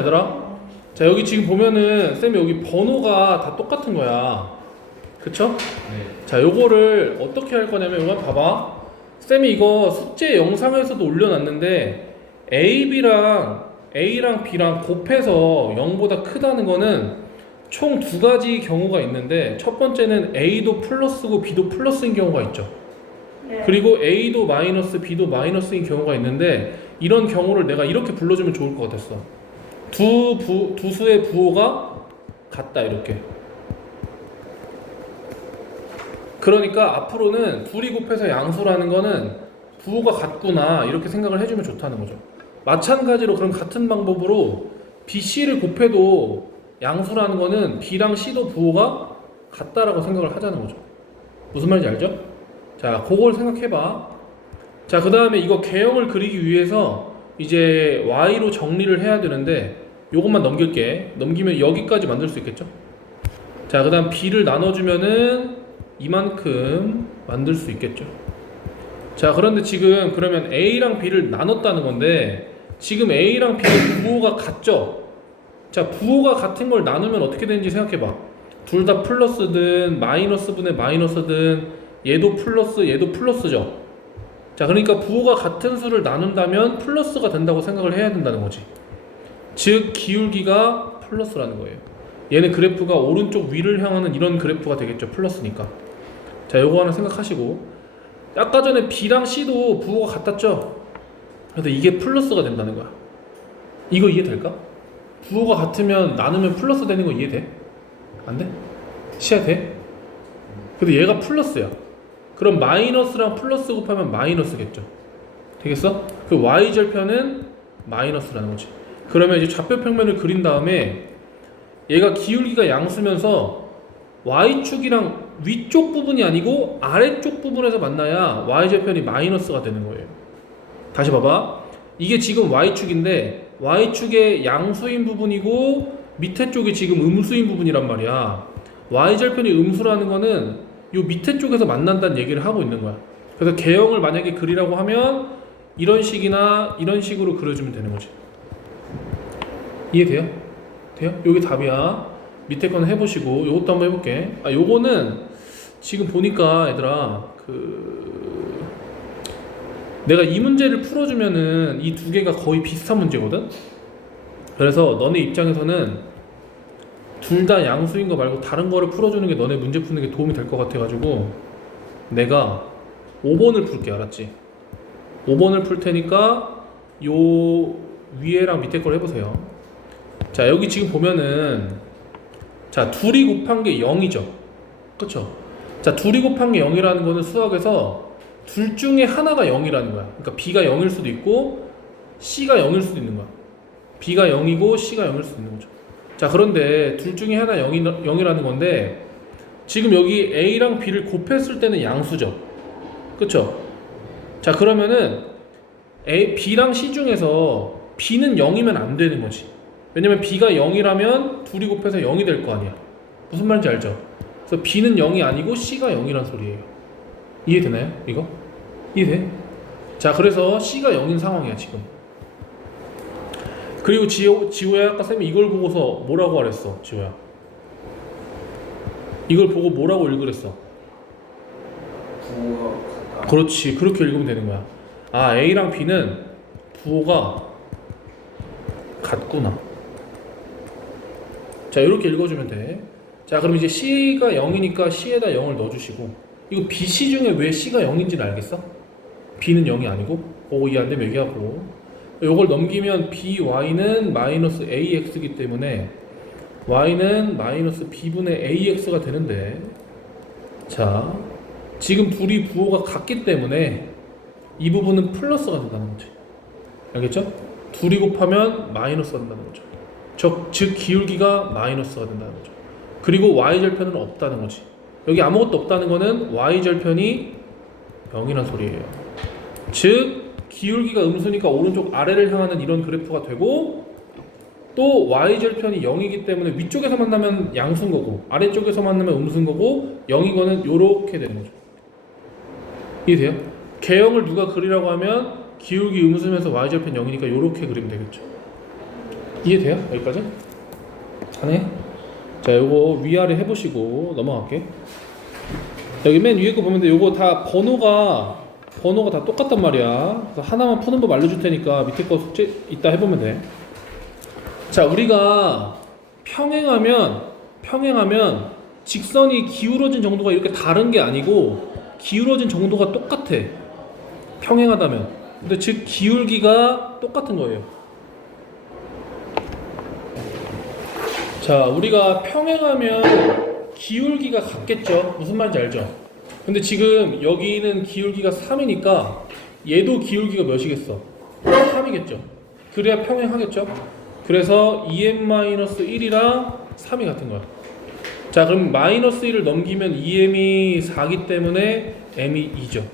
얘들아, 자 여기 지금 보면은 쌤이 여기 번호가 다 똑같은 거야. 그쵸? 네. 자 요거를 어떻게 할 거냐면 이거 봐봐. 쌤이 이거 숙제 영상에서도 올려놨는데 A랑 B랑 곱해서 0보다 크다는 거는 총 두 가지 경우가 있는데, 첫 번째는 A도 플러스고 B도 플러스인 경우가 있죠. 네. 그리고 A도 마이너스 B도 마이너스인 경우가 있는데, 이런 경우를 내가 이렇게 불러주면 좋을 것 같았어. 두 수의 부호가 같다, 이렇게. 그러니까 앞으로는 둘이 곱해서 양수라는 거는 부호가 같구나, 이렇게 생각을 해주면 좋다는 거죠. 마찬가지로 그럼 같은 방법으로 B, C를 곱해도 양수라는 거는 B랑 C도 부호가 같다라고 생각을 하자는 거죠. 무슨 말인지 알죠? 자, 그걸 생각해봐. 자, 그 다음에 이거 개형을 그리기 위해서 이제 Y로 정리를 해야 되는데, 요것만 넘길게. 넘기면 여기까지 만들 수 있겠죠? 자, 그 다음 B를 나눠주면은 이만큼 만들 수 있겠죠? 자, 그런데 지금 그러면 A랑 B를 나눴다는 건데, 지금 A랑 B의 부호가 같죠? 자, 부호가 같은 걸 나누면 어떻게 되는지 생각해봐. 둘 다 플러스든 마이너스 분의 마이너스든 얘도 플러스 얘도 플러스죠. 자, 그러니까 부호가 같은 수를 나눈다면 플러스가 된다고 생각을 해야 된다는 거지. 즉 기울기가 플러스라는 거예요. 얘는 그래프가 오른쪽 위를 향하는 이런 그래프가 되겠죠. 플러스니까. 자, 요거 하나 생각하시고, 아까 전에 B랑 C도 부호가 같았죠. 그래서 이게 플러스가 된다는 거야. 이거 이해될까? 부호가 같으면 나누면 플러스 되는 거 이해돼? 안 돼? 시야 돼? 근데 얘가 플러스야. 그럼 마이너스랑 플러스 곱하면 마이너스겠죠. 되겠어? 그 y절편은 마이너스라는 거지. 그러면 이제 좌표 평면을 그린 다음에 얘가 기울기가 양수면서 y축이랑 위쪽 부분이 아니고 아래쪽 부분에서 만나야 y절편이 마이너스가 되는 거예요. 다시 봐봐. 이게 지금 y축인데 y축의 양수인 부분이고 밑에 쪽이 지금 음수인 부분이란 말이야. y절편이 음수라는 거는 요 밑에 쪽에서 만난다는 얘기를 하고 있는 거야. 그래서 개형을 만약에 그리라고 하면 이런 식이나 이런 식으로 그려주면 되는 거지. 이해돼요? 돼요? 여기 답이야. 밑에 거는 해보시고 요것도 한번 해볼게. 아, 요거는 지금 보니까 얘들아 내가 이 문제를 풀어주면은 이 두 개가 거의 비슷한 문제거든? 그래서 너네 입장에서는 둘 다 양수인 거 말고 다른 거를 풀어주는 게 너네 문제 푸는 게 도움이 될 것 같아가지고 내가 5번을 풀게. 알았지? 5번을 풀 테니까 요 위에랑 밑에 걸 해보세요. 자, 여기 지금 보면은 자, 둘이 곱한 게 0이죠. 그쵸? 자, 둘이 곱한 게 0이라는 거는 수학에서 둘 중에 하나가 0이라는 거야. 그러니까 B가 0일 수도 있고 C가 0일 수도 있는 거야. B가 0이고 C가 0일 수도 있는 거죠. 자, 그런데 둘 중에 하나 0이라는 건데 지금 여기 A랑 B를 곱했을 때는 양수죠. 그쵸? 자, 그러면은 B랑 C 중에서 B는 0이면 안 되는 거지. 왜냐면 B가 0이라면 둘이 곱해서 0이 될 거 아니야. 무슨 말인지 알죠? 그래서 B는 0이 아니고 C가 0이란 소리예요. 이해되나요? 이거? 이해돼? 자, 그래서 C가 0인 상황이야 지금. 그리고 지호야, 아까 쌤이 이걸 보고서 뭐라고 하랬어? 지호야, 이걸 보고 뭐라고 읽으랬어? 부호가 같다. 그렇지, 그렇게 읽으면 되는 거야. 아, A랑 B는 부호가 같구나. 자, 이렇게 읽어주면 돼. 자, 그럼 이제 C가 0이니까 C에다 0을 넣어주시고, 이거 BC 중에 왜 C가 0인지는 알겠어? B는 0이 아니고, 그거 이해 안 되면 얘기하고, 요걸 넘기면 BY는 마이너스 AX이기 때문에 Y는 마이너스 B분의 AX가 되는데, 자, 지금 둘이 부호가 같기 때문에 이 부분은 플러스가 된다는 거지. 알겠죠? 둘이 곱하면 마이너스가 된다는 거죠. 즉 기울기가 마이너스가 된다는 거죠. 그리고 y절편은 없다는 거지. 여기 아무것도 없다는 거는 y절편이 0이란 소리예요. 즉 기울기가 음수니까 오른쪽 아래를 향하는 이런 그래프가 되고, 또 y절편이 0이기 때문에 위쪽에서 만나면 양수인 거고 아래쪽에서 만나면 음수인 거고 0이거는 요렇게 되는 거죠. 이해돼요? 개형을 누가 그리라고 하면 기울기 음수면서 y절편 0이니까 요렇게 그리면 되겠죠. 이해돼요? 여기까지? 가네? 자, 요거 위아래 해보시고 넘어갈게. 여기 맨 위에 거 보면 돼. 요거 다 번호가 다 똑같단 말이야. 그래서 하나만 푸는 법 알려줄 테니까 밑에 거 숙제 이따 해보면 돼. 자, 우리가 평행하면 직선이 기울어진 정도가 이렇게 다른 게 아니고 기울어진 정도가 똑같아. 평행하다면. 근데 즉 기울기가 똑같은 거예요. 자, 우리가 평행하면 기울기가 같겠죠. 무슨 말인지 알죠? 근데 지금 여기는 기울기가 3이니까 얘도 기울기가 몇이겠어? 3이겠죠. 그래야 평행하겠죠. 그래서 2m-1이랑 3이 같은 거야. 자, 그럼 마이너스 1을 넘기면 2m이 4기 때문에 m이 2죠.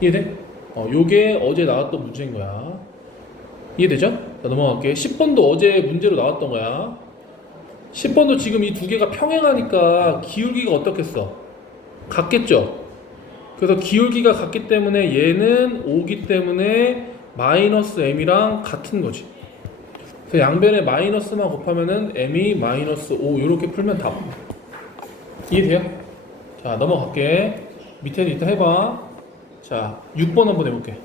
이해돼? 요게 어제 나왔던 문제인 거야. 이해되죠? 자, 넘어갈게. 10번도 어제 문제로 나왔던 거야. 10번도 지금 이 두 개가 평행하니까 기울기가 어떻겠어? 같겠죠? 그래서 기울기가 같기 때문에 얘는 5기 때문에 마이너스 m이랑 같은 거지. 그래서 양변에 마이너스만 곱하면은 m이 마이너스 5 이렇게 풀면 답. 이해돼요? 자, 넘어갈게. 밑에는 이따 해봐. 자, 6번 한번 해볼게.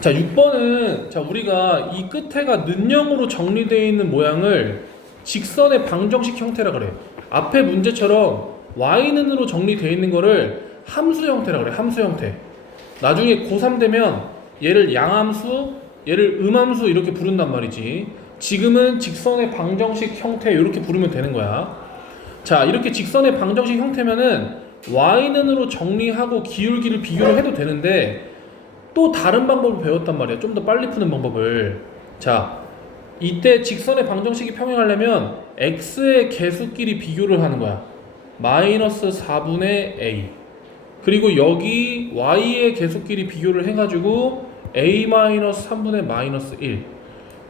자, 6번은 자, 우리가 이 끝에가 는형으로 정리되어 있는 모양을 직선의 방정식 형태라 그래. 앞에 문제처럼 y는으로 정리되어 있는 거를 함수 형태라 그래. 함수 형태. 나중에 고3 되면 얘를 양함수, 얘를 음함수 이렇게 부른단 말이지. 지금은 직선의 방정식 형태 이렇게 부르면 되는 거야. 자, 이렇게 직선의 방정식 형태면은 y는으로 정리하고 기울기를 비교를 해도 되는데 또 다른 방법을 배웠단 말이야. 좀 더 빨리 푸는 방법을. 자, 이때 직선의 방정식이 평행하려면 x의 개수끼리 비교를 하는 거야. 마이너스 4분의 a. 그리고 여기 y의 개수끼리 비교를 해가지고 a 마이너스 3분의 마이너스 1.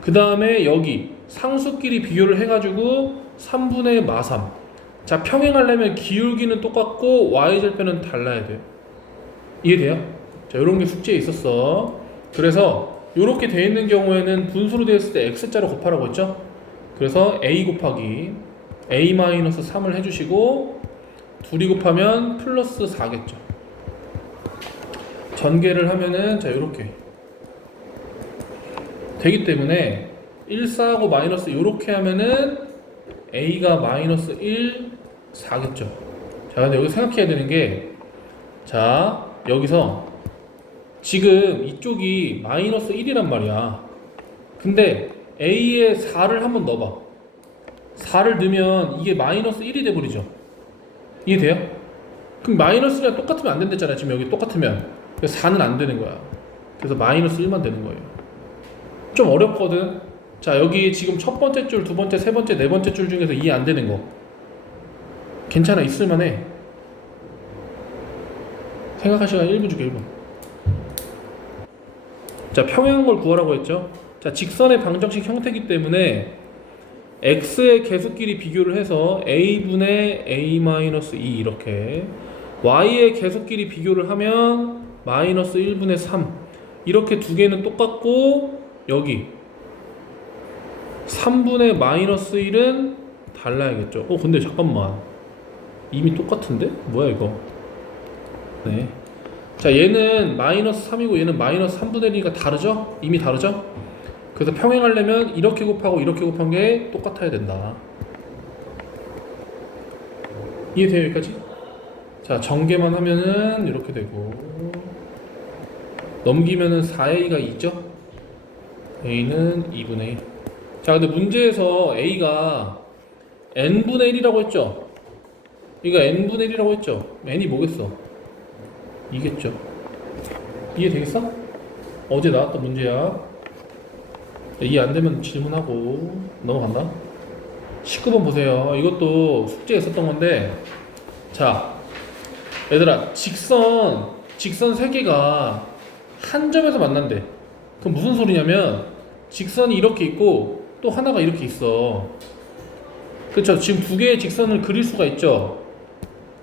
그 다음에 여기 상수끼리 비교를 해가지고 3분의 마3. 자, 평행하려면 기울기는 똑같고 y절편은 달라야 돼요. 이해돼요? 자, 요런 게 숙제에 있었어. 그래서 요렇게 돼 있는 경우에는 분수로 되었을 때 x자로 곱하라고 했죠? 그래서 a 곱하기 a 마이너스 3을 해주시고 둘이 곱하면 플러스 4겠죠. 전개를 하면은 자, 요렇게 되기 때문에 1, 4하고 마이너스 요렇게 하면은 a가 마이너스 1, 4겠죠. 자, 근데 여기 생각해야 되는 게 자, 여기서 지금 이쪽이 마이너스 1이란 말이야. 근데 a에 4를 한번 넣어봐. 4를 넣으면 이게 마이너스 1이 돼버리죠. 이해돼요? 그럼 마이너스랑 똑같으면 안 된댔잖아. 지금 여기 똑같으면. 그래서 4는 안 되는 거야. 그래서 마이너스 1만 되는 거예요. 좀 어렵거든. 자, 여기 지금 첫 번째 줄, 두 번째, 세 번째, 네 번째 줄 중에서 이해 안 되는 거 괜찮아. 있을만해. 생각할 시간 1분 줄게. 1분. 자, 평행한 걸 구하라고 했죠. 자, 직선의 방정식 형태이기 때문에 x의 개수끼리 비교를 해서 a분의 a-2 이렇게, y의 개수끼리 비교를 하면 마이너스 1분의 3 이렇게 두 개는 똑같고 여기 3분의 마이너스 1은 달라야겠죠. 근데 잠깐만, 이미 똑같은데? 뭐야 이거. 네. 자, 얘는 마이너스 3이고 얘는 마이너스 3분의 1이니까 다르죠? 이미 다르죠? 그래서 평행하려면 이렇게 곱하고 이렇게 곱한 게 똑같아야 된다. 이해돼요? 여기까지? 자, 전개만 하면은 이렇게 되고 넘기면은 4a가 2죠? a는 2분의 1. 자, 근데 문제에서 a가 n분의 1이라고 했죠? 이거 n분의 1이라고 했죠? n이 뭐겠어? 2겠죠? 이해되겠어? 어제 나왔던 문제야. 이해 안 되면 질문하고 넘어간다. 19번 보세요. 이것도 숙제에 있었던 건데, 자, 얘들아, 직선 3개가 한 점에서 만난대. 그럼 무슨 소리냐면 직선이 이렇게 있고 또 하나가 이렇게 있어. 그렇죠? 지금 두 개의 직선을 그릴 수가 있죠.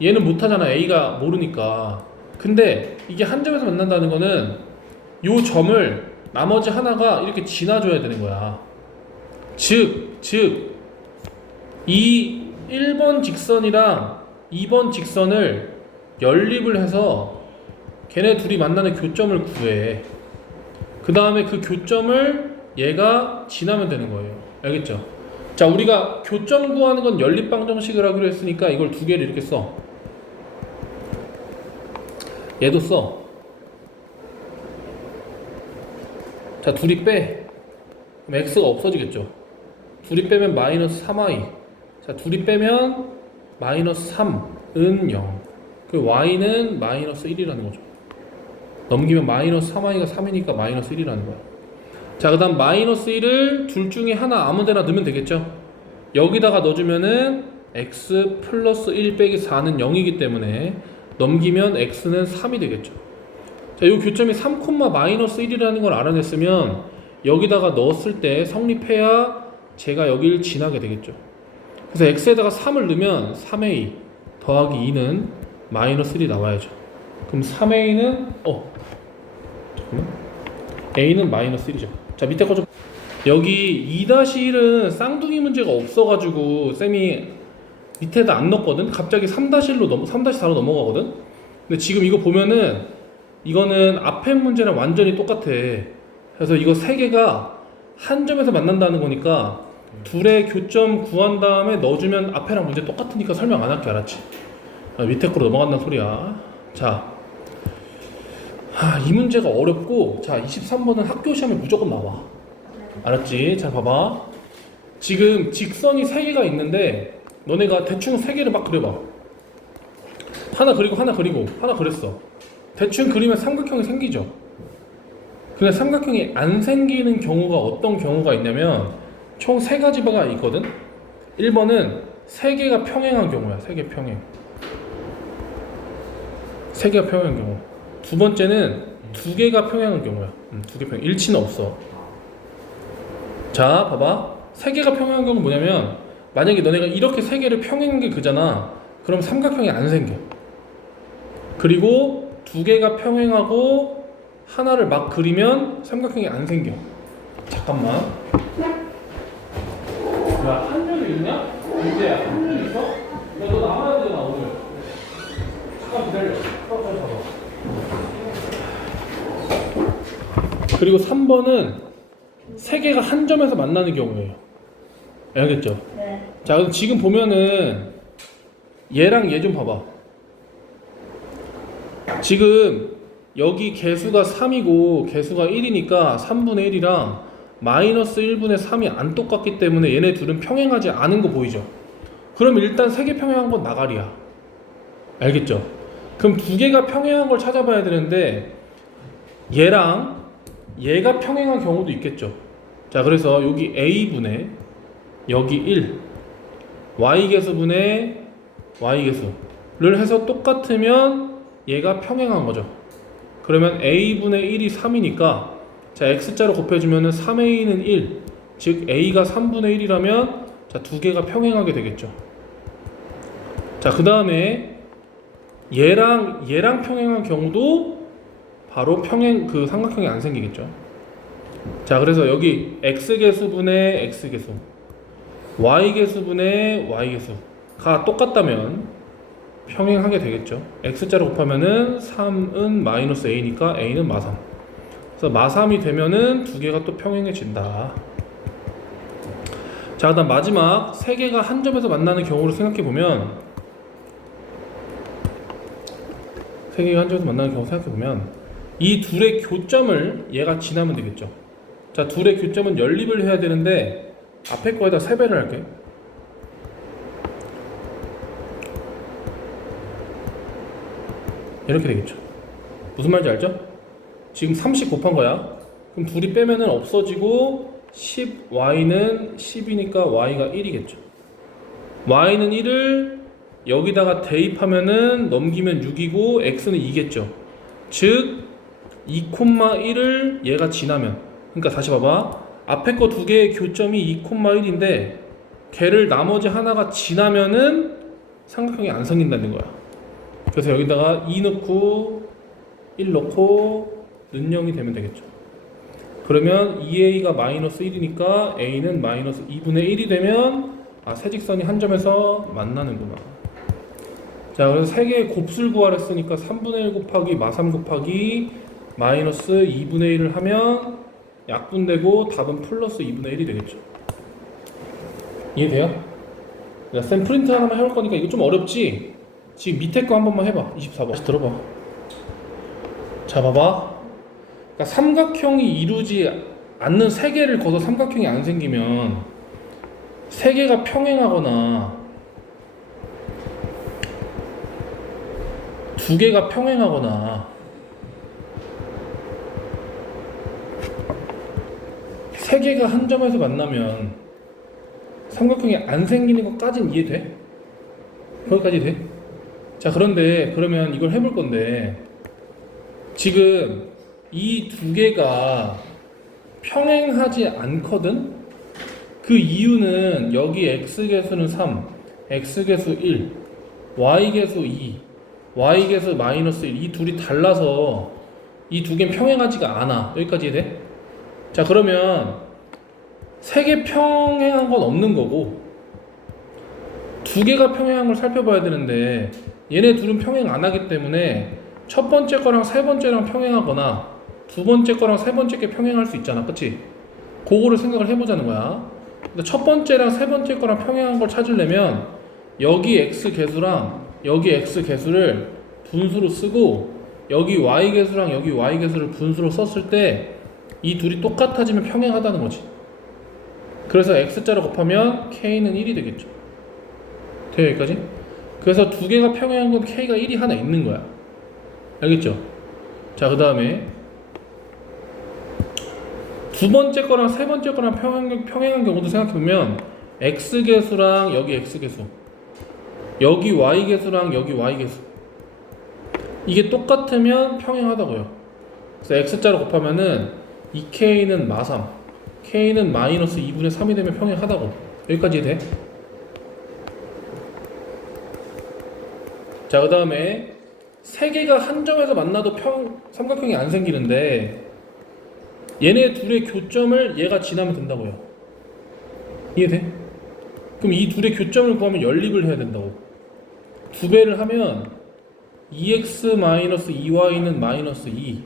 얘는 못하잖아. A가 모르니까. 근데 이게 한 점에서 만난다는 거는 요 점을 나머지 하나가 이렇게 지나줘야 되는 거야. 즉 이 1번 직선이랑 2번 직선을 연립을 해서 걔네 둘이 만나는 교점을 구해. 그 다음에 그 교점을 얘가 지나면 되는 거예요. 알겠죠? 자, 우리가 교점 구하는 건 연립방정식을 하기로 했으니까 이걸 두 개를 이렇게 써. 얘도 써. 자, 둘이 빼. 그럼 x가 없어지겠죠. 둘이 빼면 마이너스 3i. 자, 둘이 빼면 마이너스 3은 0. 그 y는 마이너스 1이라는 거죠. 넘기면 마이너스 3i가 3이니까 마이너스 1이라는 거야. 자, 그 다음 마이너스 1을 둘 중에 하나 아무데나 넣으면 되겠죠. 여기다가 넣어주면은 x 플러스 1 빼기 4는 0이기 때문에 넘기면 x는 3이 되겠죠. 자, 이 교점이 3, 마이너스 1이라는 걸 알아냈으면 여기다가 넣었을 때 성립해야 제가 여기를 지나게 되겠죠. 그래서 x에다가 3을 넣으면 3a 더하기 2는 마이너스 1이 나와야죠. 그럼 3a는 잠깐만, a는 마이너스 1이죠. 자, 밑에 거 좀. 여기 2-1은 쌍둥이 문제가 없어가지고 쌤이 밑에다 안 넣었거든. 갑자기 3-4로 넘어가거든. 근데 지금 이거 보면은 이거는 앞에 문제랑 완전히 똑같아. 그래서 이거 세 개가 한 점에서 만난다는 거니까 둘의 교점 구한 다음에 넣어주면 앞에랑 문제 똑같으니까 설명 안 할게. 알았지? 밑에 거로 넘어간다는 소리야. 자, 이 문제가 어렵고, 자, 23번은 학교 시험에 무조건 나와. 알았지? 자, 봐봐. 지금 직선이 3개가 있는데 너네가 대충 3개를 막 그려봐. 하나 그리고 하나 그리고 하나 그렸어. 대충 그리면 삼각형이 생기죠. 근데 삼각형이 안 생기는 경우가 어떤 경우가 있냐면 총 3가지가 있거든. 1번은 3개가 평행한 경우야. 3개 평행. 3개가 평행한 경우. 두 번째는 2개가 평행한 경우야. 2개 평행. 일치는 없어. 자, 봐봐. 3개가 평행한 경우는 뭐냐면 만약에 너네가 이렇게 3개를 평행한 게 그잖아. 그럼 삼각형이 안 생겨. 그리고 2개가 평행하고 하나를 막 그리면 삼각형이 안 생겨. 잠깐만. 야, 한줄이 있냐? 문제야. 한줄 있어? 야, 너 나와야 되나 오늘? 잠깐 기다려. 그리고 3번은 3개가 한 점에서 만나는 경우예요. 알겠죠? 네. 자, 그럼 지금 보면은 얘랑 얘 좀 봐봐. 지금 여기 개수가 3이고 개수가 1이니까 3분의 1이랑 마이너스 1분의 3이 안 똑같기 때문에 얘네 둘은 평행하지 않은 거 보이죠? 그럼 일단 3개 평행한 건 나가리야. 알겠죠? 그럼 2개가 평행한 걸 찾아봐야 되는데 얘랑 얘가 평행한 경우도 있겠죠. 자, 그래서 여기 a분의 여기 1 y개수분의 y개수를 해서 똑같으면 얘가 평행한 거죠. 그러면 a분의 1이 3이니까 자, x자로 곱해주면은 3a는 1, 즉 a가 3분의 1이라면 자, 2개가 평행하게 되겠죠. 자, 그 다음에 얘랑 평행한 경우도 바로 그 삼각형이 안 생기겠죠. 자, 그래서 여기 x개수분의 x개수, y개수분의 y개수가 똑같다면 평행하게 되겠죠. x자로 곱하면은 3은 마이너스 a니까 a는 마3. 그래서 마3이 되면은 2개가 또 평행해진다. 자, 그다음 마지막 3개가 한 점에서 만나는 경우를 생각해보면 3개가 한 점에서 만나는 경우 생각해보면 이 둘의 교점을 얘가 지나면 되겠죠. 자, 둘의 교점은 연립을 해야 되는데 앞에 거에다 3배를 할게. 이렇게 되겠죠. 무슨 말인지 알죠? 지금 30 곱한 거야. 그럼 둘이 빼면은 없어지고 10y는 10이니까 y가 1이겠죠. y는 1을 여기다가 대입하면은 넘기면 6이고 x는 2겠죠. 즉 2,1을 얘가 지나면, 그러니까 다시 봐봐. 앞에 거 두 개의 교점이 2,1인데 걔를 나머지 하나가 지나면은 삼각형이 안 생긴다는 거야. 그래서 여기다가 2 넣고 1 넣고 는 0이 되면 되겠죠. 그러면 2a가 마이너스 1이니까 a는 마이너스 2분의 1이 되면 세 직선이 한 점에서 만나는구나. 자, 그래서 세 개의 곱수를 구하랬으니까 3분의 1 곱하기 마3 곱하기 마이너스 2분의 1을 하면 약분되고 답은 플러스 2분의 1이 되겠죠. 이해돼요? 야, 쌤 프린트 하나만 해올 거니까 이거 좀 어렵지? 지금 밑에 거 한 번만 해봐. 24번 다시 들어봐. 자, 봐봐. 그러니까 삼각형이 이루지 않는 세 개를 거서 삼각형이 안 생기면 세 개가 평행하거나 두 개가 평행하거나 세 개가 한 점에서 만나면 삼각형이 안 생기는 것까지는 이해돼? 거기까지 돼? 자, 그런데 그러면 이걸 해볼 건데 지금 이 두 개가 평행하지 않거든? 그 이유는 여기 x계수는 3, x계수 1, y계수 2, y계수 마이너스 1 이 둘이 달라서 이 두 개는 평행하지가 않아. 여기까지 돼? 자, 그러면 세 개 평행한 건 없는 거고 두 개가 평행한 걸 살펴봐야 되는데 얘네 둘은 평행 안 하기 때문에 첫 번째 거랑 세 번째랑 평행하거나 두 번째 거랑 세 번째 게 평행할 수 있잖아. 그치? 그거를 생각을 해보자는 거야. 근데 첫 번째랑 세 번째 거랑 평행한 걸 찾으려면 여기 x 개수랑 여기 x 개수를 분수로 쓰고 여기 y 개수랑 여기 y 개수를 분수로 썼을 때 이 둘이 똑같아지면 평행하다는 거지. 그래서 x자를 곱하면 k는 1이 되겠죠. 돼요, 여기까지? 그래서 두 개가 평행한 건 k가 1이 하나 있는 거야. 알겠죠? 자, 그 다음에 두 번째 거랑 세 번째 거랑 평행한 경우도 생각해보면 x계수랑 여기 x계수 여기 y계수랑 여기 y계수 이게 똑같으면 평행하다고요. 그래서 x자로 곱하면은 2k는 마3 k는 마이너스 2분의 3이 되면 평행하다고. 여기까지 돼? 자, 그 다음에 세 개가 한 점에서 만나도 삼각형이 안 생기는데 얘네 둘의 교점을 얘가 지나면 된다고요. 이해돼? 그럼 이 둘의 교점을 구하면 연립을 해야 된다고. 두 배를 하면 2x-2y는 마이너스 2.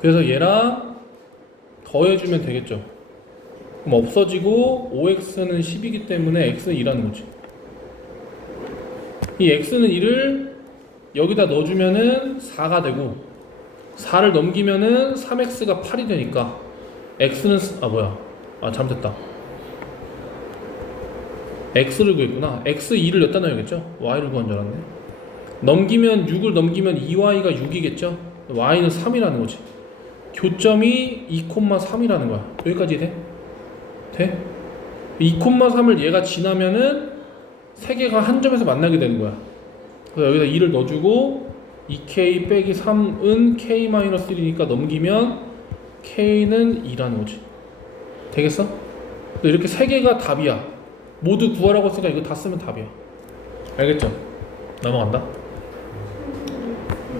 그래서 얘랑 더해주면 되겠죠. 그럼 없어지고 5x는 10이기 때문에 x는 2라는 거지. 이 x는 2를 여기다 넣어주면은 4가 되고 4를 넘기면은 3x가 8이 되니까 x는 잘못했다. x를 구했구나. x2를 여기다 넣어야겠죠. y를 구한 줄 알았네. 넘기면 6을 넘기면 2y가 6이겠죠. y는 3이라는 거지. 교점이 2,3이라는 거야. 여기까지 돼? 돼? 2,3을 얘가 지나면은 세 개가 한 점에서 만나게 되는 거야. 그래서 여기다 2를 넣어주고 2k 빼기 3은 k-1이니까 넘기면 k는 2라는 거지. 되겠어? 이렇게 세 개가 답이야. 모두 구하라고 했으니까 이거 다 쓰면 답이야. 알겠죠? 넘어간다.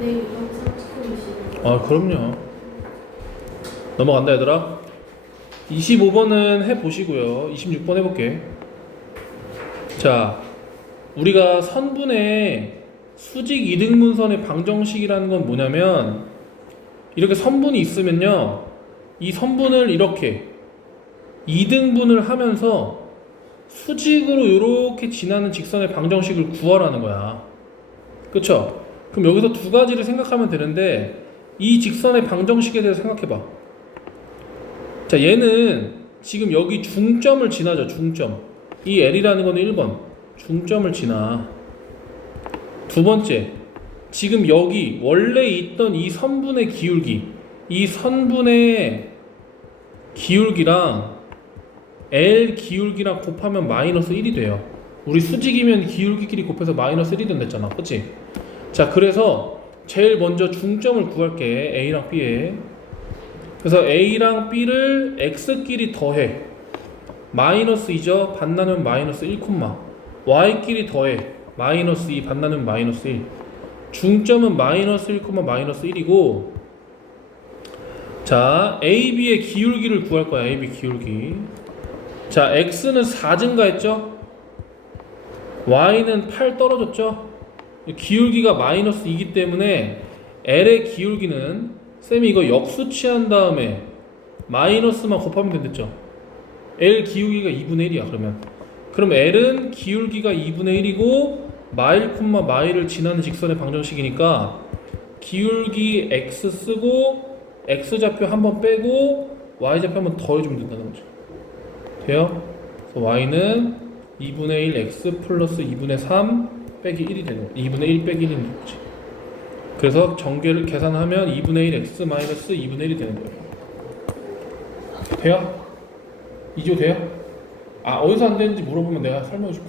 네, 이건 30분이시죠. 그럼요. 넘어간다, 얘들아. 25번은 해보시고요. 26번 해볼게. 자, 우리가 선분의 수직 이등분선의 방정식이라는 건 뭐냐면 이렇게 선분이 있으면요, 이 선분을 이렇게 2등분을 하면서 수직으로 이렇게 지나는 직선의 방정식을 구하라는 거야. 그쵸? 그럼 여기서 두 가지를 생각하면 되는데 이 직선의 방정식에 대해서 생각해봐. 자, 얘는 지금 여기 중점을 지나죠. 중점. 이 L이라는 건 1번 중점을 지나. 두 번째, 지금 여기 원래 있던 이 선분의 기울기, 이 선분의 기울기랑 L 기울기랑 곱하면 마이너스 1이 돼요. 우리 수직이면 기울기끼리 곱해서 마이너스 1이 된댔잖아. 그치? 자, 그래서 제일 먼저 중점을 구할게. A랑 B에. 그래서 A랑 B를 X끼리 더해. 마이너스 2죠. 반나누면 마이너스 1, Y끼리 더해. 마이너스 2 반나누면 마이너스 1. 중점은 마이너스 1, 마이너스 1이고 자, AB의 기울기를 구할 거야. AB 기울기. 자, X는 4 증가했죠? Y는 8 떨어졌죠? 기울기가 마이너스 2이기 때문에 L의 기울기는 쌤이 이거 역수 취한 다음에 마이너스만 곱하면 된댔죠? L 기울기가 2분의 1이야. 그럼 L은 기울기가 2분의 1이고 마일 콤마 마일을 지나는 직선의 방정식이니까 기울기 X 쓰고 X좌표 한번 빼고 Y좌표 한번 더해주면 된다는 거죠. 돼요? 그래서 Y는 2분의 1 X 플러스 2분의 3 빼기 1이 되는 거야. 2분의 1 빼기 1이 되는 거지. 그래서 전개를 계산하면 2분의 1 X 마이너스 2분의 1이 되는 거예요. 돼요? 이조 돼요? 아, 어디서 안 되는지 물어보면 내가 설명해 줄게.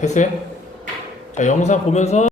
됐어요? 자, 영상 보면서